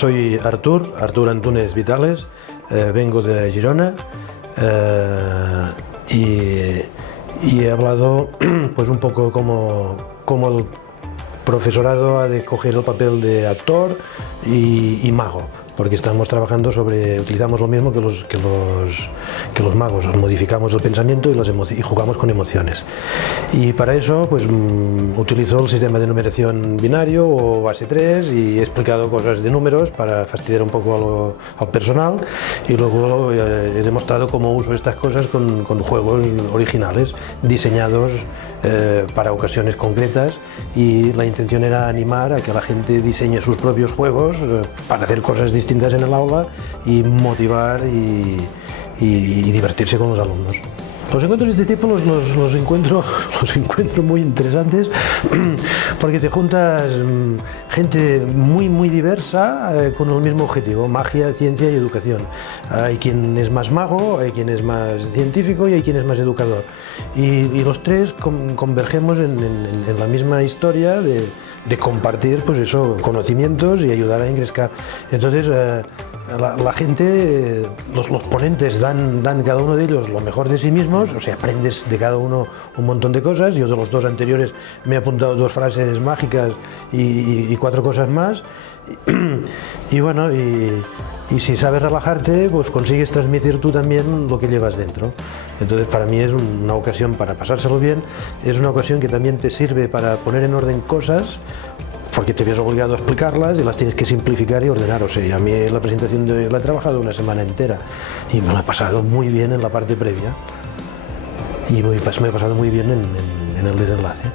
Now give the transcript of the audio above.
Soy Artur Antunes Vitales, vengo de Girona y he hablado pues un poco como el profesorado ha de coger el papel de actor y mago, porque estamos trabajando utilizamos lo mismo que los magos, modificamos el pensamiento y jugamos con emociones. Y para eso pues utilizo el sistema de numeración binario o base 3 y he explicado cosas de números para fastidiar un poco al personal, y luego he demostrado cómo uso estas cosas con juegos originales, diseñados para ocasiones concretas, y la intención era animar a que la gente diseñe sus propios juegos para hacer cosas distintas en el aula y motivar y divertirse con los alumnos. Los encuentros de este tipo los encuentro muy interesantes porque te juntas gente muy diversa con el mismo objetivo: magia, ciencia y educación. Hay quien es más mago, hay quien es más científico y hay quien es más educador. Y los tres convergemos en la misma historia de compartir pues eso, conocimientos y ayudar a ingresar. Entonces, la gente, los ponentes dan cada uno de ellos lo mejor de sí mismos, o sea, aprendes de cada uno un montón de cosas. Yo de los dos anteriores me he apuntado 2 frases mágicas y 4 cosas más. Y bueno, y si sabes relajarte, pues consigues transmitir tú también lo que llevas dentro. Entonces, para mí es una ocasión para pasárselo bien, es una ocasión que también te sirve para poner en orden cosas, porque te ves obligado a explicarlas y las tienes que simplificar y ordenar. O sea, a mí la presentación la he trabajado una semana entera y me lo he pasado muy bien en la parte previa y me he pasado muy bien en el desenlace.